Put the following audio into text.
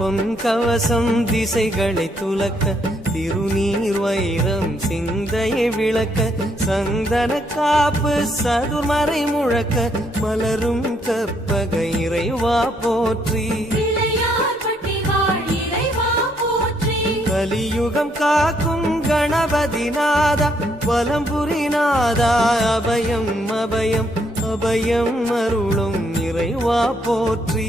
பொன் கவசம் திசைகளை துலக்க திருநீர் வைரம் சிந்தையை விளக்க சந்தன காப்பு சதுர்மறை முழக்க மலரும் கற்பக இறைவா போற்றி கலியுகம் காக்கும் கணபதி நாதா வலம்புரி நாதா அபயம் அபயம் அபயம் அருளும் இறைவா போற்றி